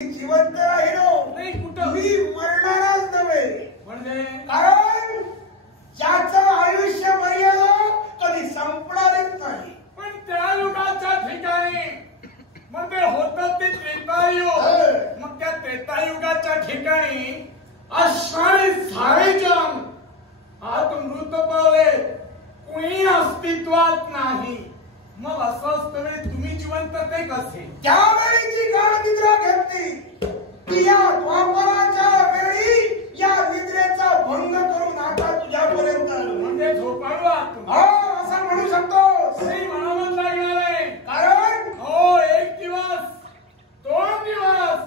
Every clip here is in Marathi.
जिवंत राहिलो नाही कुठं मी मरणारच नव्हे. म्हणजे कारण ज्याचं आयुष्य मर्यादा कधी संपणारच नाही. पण त्या युगाच्या ठिकाणी मग ते होतं ते त्रेतायुग. मग त्या त्रेतायुगाच्या ठिकाणी अश्वाने सारे जण आत मृत पावले, कुणी अस्तित्वात नाही. मग असं असतं वेळी तुम्ही जिवंत ते कसे? त्यावेळीची गाढ निद्रा घेतली की या द्वापराच्या वेळी या निद्रेचा भंग करून आता तुझ्यापर्यंत आलो. म्हणजे झोपाळू आहात तुम्ही. हो असं म्हणू शकतो. नाही म्हणावंच लागणार आहे. कारण हो, एक दिवस 2 दिवस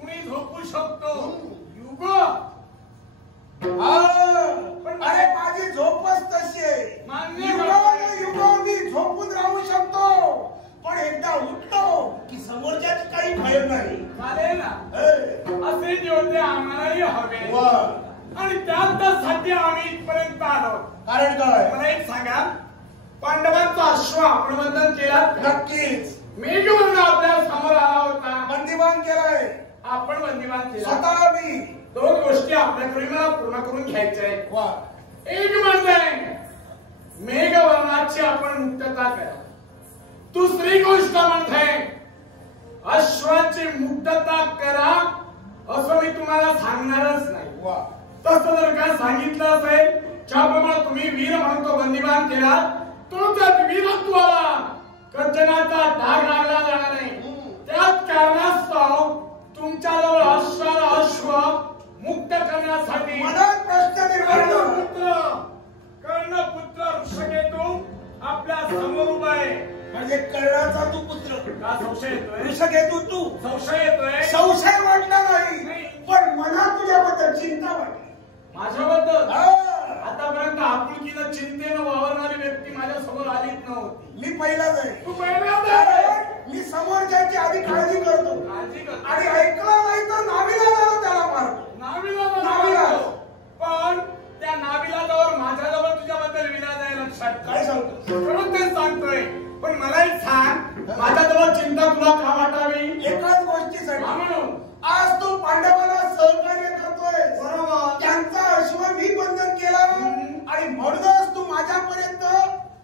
कुणी झोपू शकतो. युग पण अरे माझी झोपच तशी आहे. मान्य युगानुयुग मी झोपून राहू शकतो, पण एकदा उठतो की समोरच्याच काही भय नाही. चालेल ना, असे दिवस आम्हालाही हवे. वा. आणि त्यासाठी आम्ही इथपर्यंत आलो. कारण काय? मला एक सांगा, पांडवांचा अश्व आपण वंदन केला? नक्कीच. मेघवर्ण आपल्या समोर आला होता, बंदिवान केलाय. आपण बंदिवान केला. स्वतः मी 2 गोष्टी आपल्याकडे मला पूर्ण करून घ्यायच्या आहेत. वा. एक म्हणजे मेघवर्णाची आपण मुक्तता करा. दुसरी गोष्ट म्हणजे अश्वाची मुक्तता करा असं मी तुम्हाला सांगणारच नाही. वा. तसं जर का सांगितलं असेल, ज्याप्रमाणे तुम्ही वीर म्हणून तो बंदिवान केला, तो त्या वीरत्वाला कर्तनाचा डाग लागला जाणार नाही. त्याच कारणास्तव तुमच्याजवळ अश्वाला अश्व मुक्त करण्यासाठी मनात प्रश्न निर्माण झाला. कर्णपुत्र ऋषकेतू आपल्या समोर उभा आहे. म्हणजे कर्णाचा तू पुत्र. का संशय येतोय? ऋषकेतू तू. संशय येतोय? संशय वाटला नाही, पण मनात तुझ्याबद्दल चिंता वाटली. माझ्याबद्दल हा. आतापर्यंत आपुलकीनं चिंतेनं वावरणारी व्यक्ती माझ्या समोर आलीच नव्हती. मी पहिलाच आहे. तू पहिल्यांदा आहे. कारण मी समोरच्याची आधी काळजी करतो काळजी कर. आणि ऐकला नाही तर नावीलाजानं त्याला मारतो. नावीला पण त्या नावीलाजावर माझ्याजवळ तुझ्याबद्दल विलाज आहे. लक्षात काय सांगतो? म्हणून ते सांगतोय. पण मला एक सांग, माझ्याजवळ चिंता तुला का वाटावी? एकाच गोष्टीसाठी. म्हणून आज तू पांडवाला सहकार्य करतोय. बरोबर. त्यांचा अश्व मी बंधन केला आणि म्हणूनच तू माझ्यापर्यंत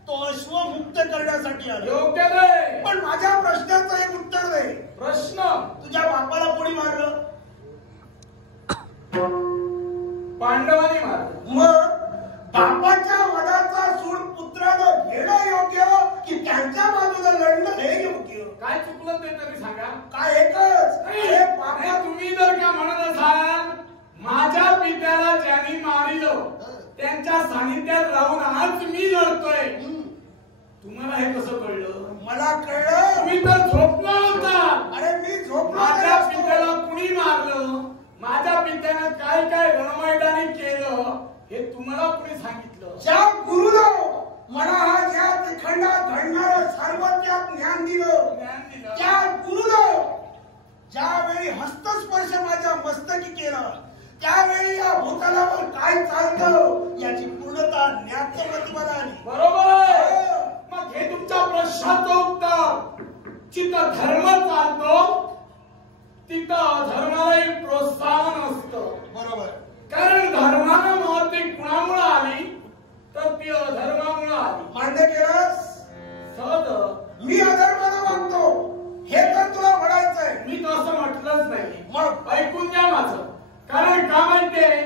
तो अश्व मुक्त करण्यासाठी आला. योग्य नाही. पण माझ्या प्रश्नाचं एक उत्तर दे. प्रश्न, तुझ्या बापाला कोणी मारलं? पांडवांनी मारलं. मग बापाच्या वधाचा सूड पुत्रानं घेणं योग्य की त्यांच्या बाजूला लढणं हे योग्य? काय चुकलं ते तरी सांगा. काय एकच? हे बापा नाही, तुम्ही जर का म्हणत असाल माझ्या पित्याला ज्यांनी मारिलं त्यांच्या सानिध्यात राहून आज मी लढतोय, तुम्हाला हे कसं कळलं? मला कळलं. तुम्ही तर झोपला होता. अरे मी झोपलो माझ्या नसतो. पित्याला कुणी मारलं, माझ्या पित्यानं काय काय रणमैदानी केलं हे तुम्हाला कुणी सांगितलं? ज्या गुरुनं मला हा ज्या त्रिखंडात घडणारं सार्वत्रिक ज्ञान दिलं, ज्ञान दिलं. त्या गुरुनं ज्यावेळी हस्तस्पर्श माझ्या मस्तकी केला, त्यावेळी या भूतलावर काय चालतं याची पूर्णता ज्ञातमती मला आली. बरोबर आहे. मग हे तुमच्या प्रश्नाचं उत्तर. जिथं धर्म चालतो तिथं अधर्मालाही प्रोत्साहन असतं. बरोबर. कारण धर्मानं महत्त्व कुणामुळे आली तर ती अधर्मामुळे आली. मान्य केलंस? सहज. मी अधर्मानं वागतो हे तर तुला म्हणायचंय. मी तसं म्हटलंच नाही. मग ऐकून घ्या माझं. कारण का माहितीये,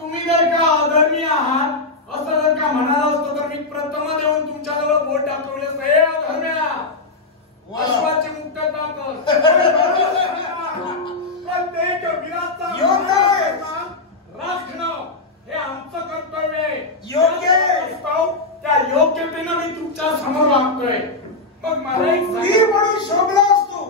तुम्ही जर का अधर्मी आहात असं जर का म्हणाला असतो तर मी प्रथम येऊन तुमच्याजवळ बोट दाखवले असतं. हे अधर्म्या, अश्वाची मुक्तता कर. प्रत्येक वीराचा योग्य आहे. राखणं हे आमचं कर्तव्य आहे. योग्य आहे. त्या योग्यतेनं मी तुमच्या समोर वागतोय. मग मला एक वीर म्हणून शोभलास तू.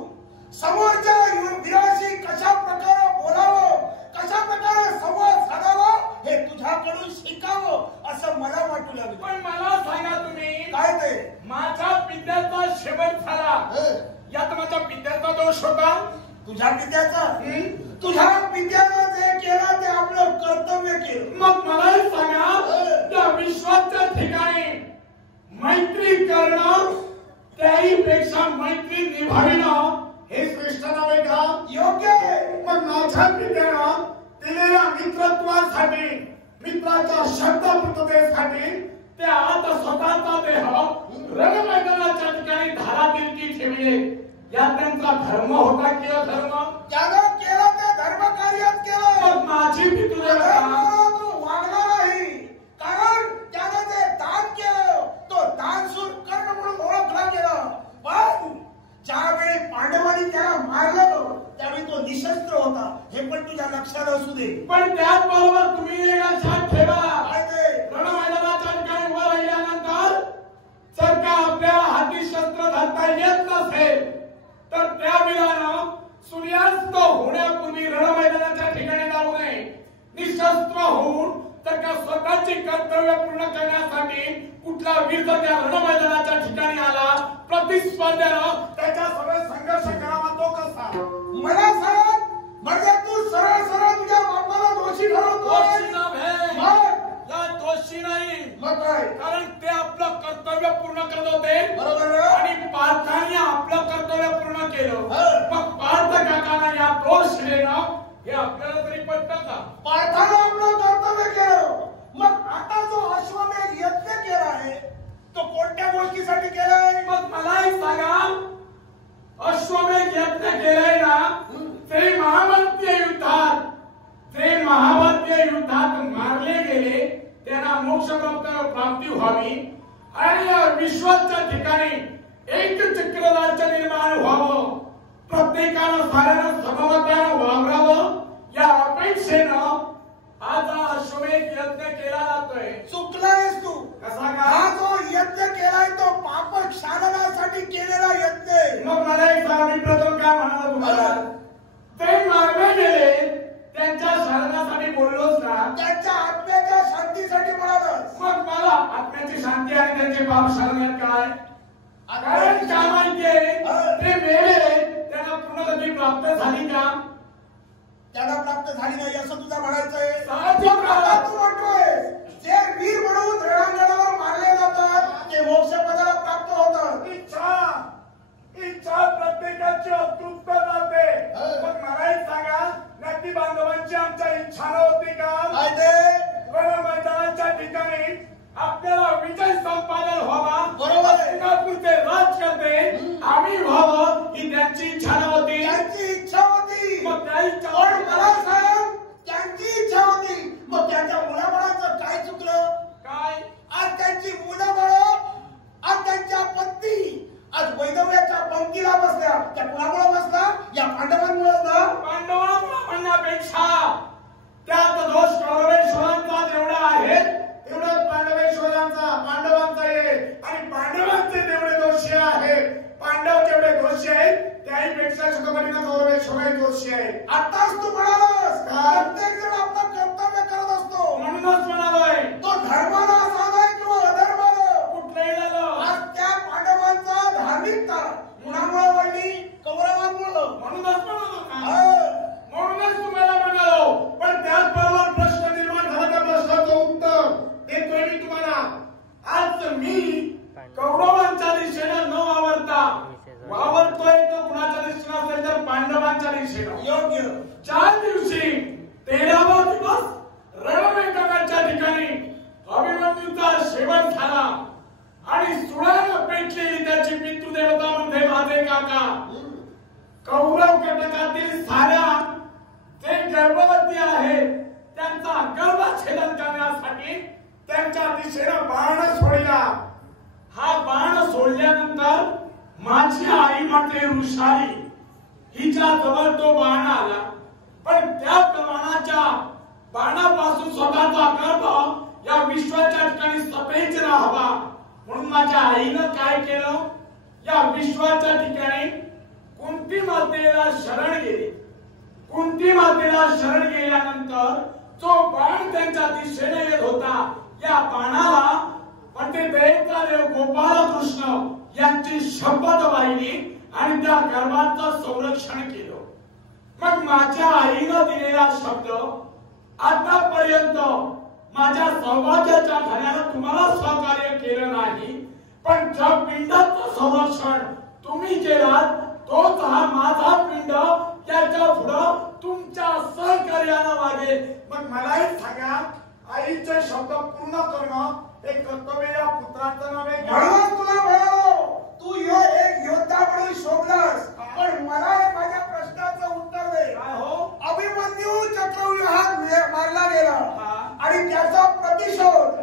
समोरच्या वीराशी कशा प्रकारे बोलावं, कशा प्रकारे संवाद साधावा हे तुझ्याकडून शिकावं असं मला वाटू लागलं. पण मला सांगा तुम्ही, काय ते? माझ्या पित्याचा शेवट झाला यात माझ्या पित्याचा दोष होता? तुझ्या पित्याचा? तुझ्या पित्यानं जे केलं ते आपलं कर्तव्य केलं. मग मलाही सांगा, त्या विश्वाच्या ठिकाणी मैत्री करणं त्याही पेक्षा मैत्री निभाविणं हे श्रेष्ठ नव्हे का? योग्य आहे. मग माझ्या पित्यानं दिलेल्या मित्रत्वासाठी, मित्राच्या शब्दपूर्ततेसाठी ते आता स्वतःचा देह रणमैदानाच्या ठिकाणी धारातिरकी ठेवले. या त्यांचा धर्म होता की अधर्म? त्यानं केलं ते धर्म कार्यात केलं. मग माझी पितृदेव तो वागला नाही, कारण त्यानं ते दान केलं. तो दानशूर कर्ण म्हणून ओळखला गेला. पण ज्यावेळी पांडवांनी त्याला मारलं त्यावेळी तो निशस्त्र होता. हे पण तुझ्या लक्षात असू दे. पण त्याचबरोबर तुम्ही एक लक्षात ठेवा, काय ते? रणमैदानाच्या ठिकाणी उभं राहिल्यानंतर जर का आपल्याला हाती शस्त्र धरता येत नसेल तर त्या वीरानं सूर्यास्त होण्यापूर्वी रणमैदानाच्या ठिकाणी जाऊ नये. निशस्त्र होऊन तर का स्वतःची कर्तव्य पूर्ण करण्यासाठी कुठला वीर जर त्या रणमैदानाच्या ठिकाणी आला, प्रतिस्पर्ध्यानं त्याच्यासोबत संघर्ष करावा तो कसा? मला सांग, म्हणजे तू सरळ सरळ तुझ्या बापाला दोषी ठरवतोय? दोषी नव्हे, मग या दोषी नाही. मग काय? कारण ते आपलं कर्तव्य पूर्ण करत होते बरोबर ना? आणि पार्थाने आपलं कर्तव्य पूर्ण केलं. मग पार्थ काकांना या दोष देणं हे आपल्याला तरी पटतं का? पार्थानं आपलं कर्तव्य केलं. मग आता जो अश्वमेध यज्ञ केला आहे तो कोणत्या गोष्टीसाठी केलाय? मग मलाही सांगा, अश्वमेध यज्ञ केलाय ना, ते महाभारतीय युद्धात, ते महाभारतीय युद्धात मारले गेले, त्यांना मोक्ष प्राप्ती व्हावी आणि या विश्वाच्या ठिकाणी एक चक्रराज्य निर्माण व्हावं, प्रत्येकानं साऱ्यानं सममतानं वावरावं, या अपेक्षेनं आज हा अश्वमेध यज्ञ केला जातोय. चुकलायस तू. कसा का? हा जो यज्ञ केलाय तो पाप क्षालनासाठी केलेला यज्ञ आहे. मग मला एक सांगा, मी प्रथम काय म्हणालो तुम्हाला? ते मारले गेले त्यांच्या शरणासाठी बोललोच ना, त्यांच्या आत्म्याच्या शांतीसाठी म्हणालस. मग मला आत्म्याची शांती आणि त्यांचे पाप शरण काय? कारण काय माहितीये, ते मेले त्यांना पुनर्गती प्राप्त झाली का? त्यांना प्राप्त झाली नाही असं तुझा म्हणायचंय. साहजिक आता तू म्हणतोय जे वीर म्हणून रणांगणावर मारले जातात ते मोक्ष पदाला प्राप्त होतात. इच्छा प्रत्येकाची अतृप्त नव्हते. मग मला एक सांगा, नक्की बांधवांची आमच्या इच्छा नव्हती का? काय ते? रणमैदानाच्या ठिकाणी आपल्याला विजय संपादन व्हावा, बरोबर आहे. पुढचे राजकर्ते आम्ही व्हावं ही त्यांची इच्छा नव्हती. त्यांची इच्छा होती. मग त्या इच्छा पण मला सांग, त्यांची इच्छा होती मग त्यांच्या मुलाबाळाचं काय चुकलं? काय? आज त्यांची मुलं-बाळं, आज त्यांच्या पत्नी आज वैदव्याच्या पंक्तीला बसल्या. त्या कुणामुळे बसला? या पांडवांमुळे ना. पांडवांमुळे म्हणण्यापेक्षा त्यात दोष कौरवेश्वरांचा जेवढा आहे तेवढाच पांडवांचा आहे. आणि पांडवांचे जेवढे दोषी आहेत, पांडव जेवढे दोषी आहेत त्याहीपेक्षा सुखपरीने कौरवेश्वरही दोषी आहे. आताच तू म्हणालास प्रत्येक जण आपलं कर्तव्य करत असतो. म्हणूनच म्हणालोय, तो धर्माला साधाय किंवा अधर्माला कुठलंही झालं, आज त्या पांडवांचा धार्मिकता कुणामुळे वाढली? कौरवांमुळं. म्हणूनच तुम्हाला म्हणालो. पण त्याचबरोबर प्रश्न निर्माण झाला, त्या प्रश्नाचं उत्तर देतोय मी तुम्हाला. आज मी कौरवांच्या दिशेनं न वावरतोय तर कुणाच्या दिशेनं असेल तर पांडवांच्या दिशेनं. योग्य. 4 दिवशी 13वा दिवस रणमैदानाच्या ठिकाणी अभिमन्यूचा शेवट झाला आणि सुळानं पेटलेली त्याची पितृदेवता म्हणजे माझे काका. कौरव कटकातील साऱ्या जे गर्भवती आहेत त्यांचा गर्भछेदन करण्यासाठी त्यांच्या दिशेनं बाण सोडला. हा बाण सोडल्यानंतर माझी आई म्हणजे ऋषाली हिच्या जवळ तो बाण आला. पण त्या बाणापासून स्वतःचा गर्भ या विश्वाच्या ठिकाणी सफेद राहावा म्हणून माझ्या आईनं काय केलं, या विश्वाच्या ठिकाणी कुंती मातेला शरण गेले. कुंती मातेला शरण गेल्यानंतर जो बाण त्यांच्या दिशेने येत होता, या बाणाला म्हणजे देवचा देव गोपालकृष्ण यांची शपथ वाहिली आणि त्या गर्भाचं संरक्षण केलं. मग माझ्या आईनं दिलेला शब्द आतापर्यंत माझ्या सौभाग्याच्या घरानं तुम्हाला सहकार्य केलं नाही, पण ज्या पिंडाचं संरक्षण तुम्ही केलात तोच हा माझा पिंड त्याच्या पुढं तुमच्या सहकार्यानं वागेल. मग मलाही सांगा, आईचे शब्द पूर्ण करणं हे कर्तव्य या पुत्राचं नव्हे का? म्हणून तुला म्हणालो, तू एक योद्धा म्हणून शोधलास, पण मला माझ्या प्रश्नाचं उत्तर दे. काय हो? अभिमन्यू चक्रव्यूहात मारला गेला आणि त्याचा प्रतिशोध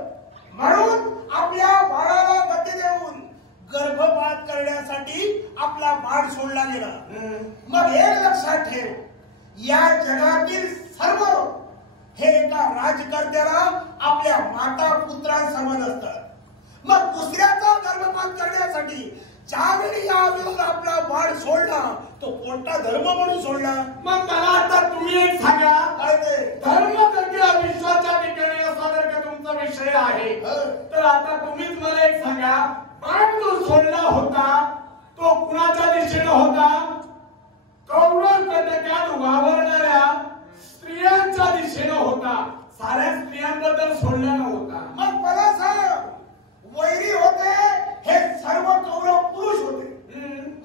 म्हणून आपल्या बाळाला गती देऊन गर्भपात करण्यासाठी आपला बाळ सोडला गेला. मग एक लक्षात ठेव, या जगातील सर्व हे एका राजकर्त्याला आपल्या माता पुत्रांसमान असतात. मग दुसऱ्याचा गर्भपात करण्यासाठी ज्यावेळी या विरुद्ध आपला बाळ सोडला, तो कोणता धर्म म्हणून सोडला? मग मला आता तुम्ही एक सांगा, काय ते धर्म किंवा विश्वाच्या ठिकाणी असा जर का तुमचा विषय आहे, तर आता तुम्हीच मला एक सांगा, बाळ जो सोडला होता तो कुणाच्या दिशेने होता? कौरव कंटकात वावरणाऱ्या स्त्रियांच्या दिशेने होता. साऱ्या स्त्रियांबद्दल सोडला नव्हता. मग मला सांग, वैरी होते हे सर्व कौरव पुरुष होते.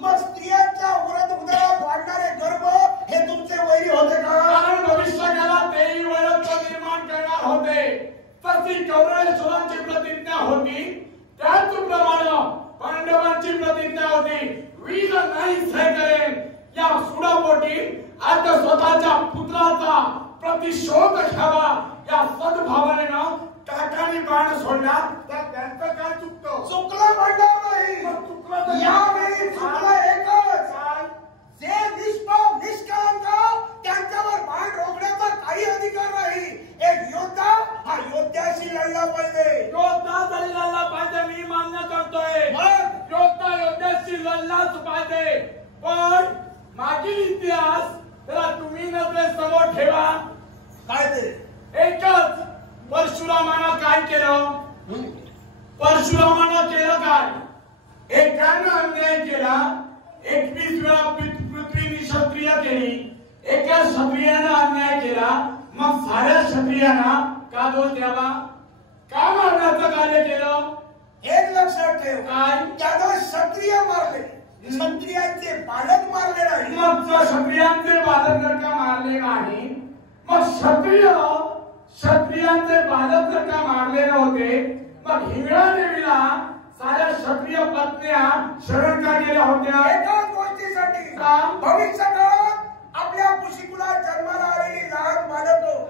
मग स्त्रियांच्या उदरात वाढणारे गर्भ हे तुमचे वैरी होते का? कारण भविष्यकाला तेही वैरत्व निर्माण करणार होते. तशी कौरवेश्वरांची प्रतिज्ञा होती, त्याचप्रमाणे पांडवांची प्रतिज्ञा होती, वीर नाही सह करेन. या सुडापोटी आता स्वतःच्या पुत्राचा प्रतिशोध घ्यावा या सद्भावनेनं काकांनी बाण सोडला. त्यात त्यांचं काय चुकतं? चुकलं म्हणणार नाही. चुकलं यावेळी चुकलं एकच, जे निष्पाप निष्कलंक त्यांच्यावर बाण रोखण्याचा काही अधिकार नाही. एक योद्धा हा योद्ध्याशी लढला पाहिजे. योद्धा तरी लढला पाहिजे, मी मान्य करतोय. मग योद्धा योद्ध्याशी लढलाच पाहिजे. पण मागील इतिहास त्याला तुम्ही नजरेसमोर ठेवा. काय ते? एकच, परशुरामानं काय केलं? परशुरामानं केलं काय? एकानं अन्याय केला, 21 वेळा पृथ्वी निक्षत्रिय केली. एका क्षत्रियानं अन्याय केला, मग साऱ्या क्षत्रियांना का दोष द्यावा? का मारण्याचं कार्य केलं? एक लक्षात ठेव, काय? त्यानं क्षत्रिय मारले, क्षत्रियांचे पालक मारले नाही. मग जर क्षत्रियांचे बालक जर का मारले नाही, मग क्षत्रियांचे बालक जर का मारले नव्हते, मग हिंगळा देवीला साऱ्या क्षत्रिय पत्न्या शरण का गेल्या होत्या? एकाच गोष्टीसाठी, का? भविष्य काळात आपल्या कुशीकुलात जन्माला आलेली लहान बालकं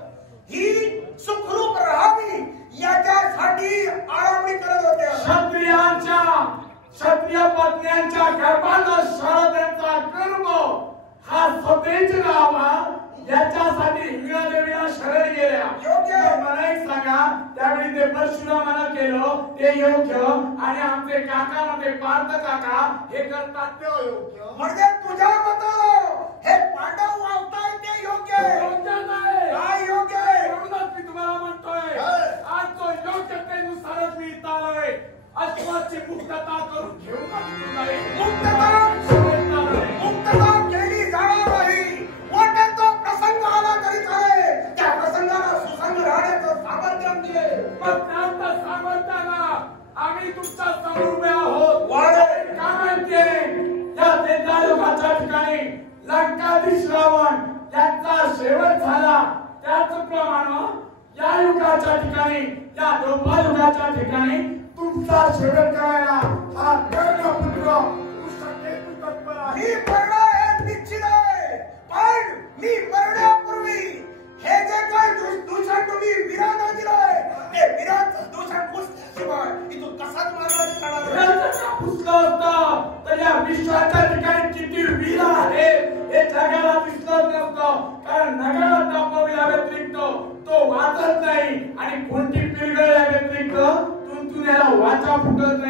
ही सुखरूप राहावी याच्यासाठी आळवणी करत होत्या. क्षत्रिय पत्न्यांच्या गर्भात शरदेचा गर्भ हा सतेज राहावा याच्यासाठी हिंगळा देवीला शरण गेल्या. योग्य. मला एक सांगा, त्यावेळी ते परशुरामानं केलं ते योग्य, आणि आमचे काका मध्ये पार्थ काका हे करतात ते अयोग्य. म्हणजे तुझ्या मतानं हे पांडव वावताय ते योग्य आहे? योग्य नाही. काय योग्य आहे? म्हणूनच मी तुम्हाला म्हणतोय, आज तो योग्यतेनुसारच मी इथं आलोय. अश्वाची मुक्तता करून घेऊन आलोय. मुक्तता केली जाणार नाही. वाटेल तो प्रसंग आला तरी चालेल, त्या प्रसंगाला सुसंग राहण्याचं सामर्थ्य दिले. मग त्याचं सामर्थ्यानं आम्ही तुमच्या समोर उभे आहोत. वाढेल. काय म्हणते? या तेजायुगाच्या ठिकाणी लंकाधीश रावण यांचा शेवट झाला, त्याचप्रमाणे या युगाच्या ठिकाणी, या द्वापारयुगाच्या ठिकाणी तुमचा शेवट करायला हा कर्णपुत्र कृष्णकेतू तत्पर आहे. मी मरणं हे निश्चित आहे, पण मी मरण्यापूर्वी हे जे काही दूषण तुम्ही वीरांना दिलंय, ते वीरांचं दूषण पुसल्याशिवाय इथून कसाच मारला जाणार? पुसलं होतं तर या विश्वाच्या ठिकाणी किती वीर आहे हे जगाला दिसलं नव्हतं. कारण नगाला तापवल्या व्यतिरिक्त तो वाचत नाही, आणि कोणती पिरगळल्या व्यतिरिक्त तुंतुण्याला वाचा फुटत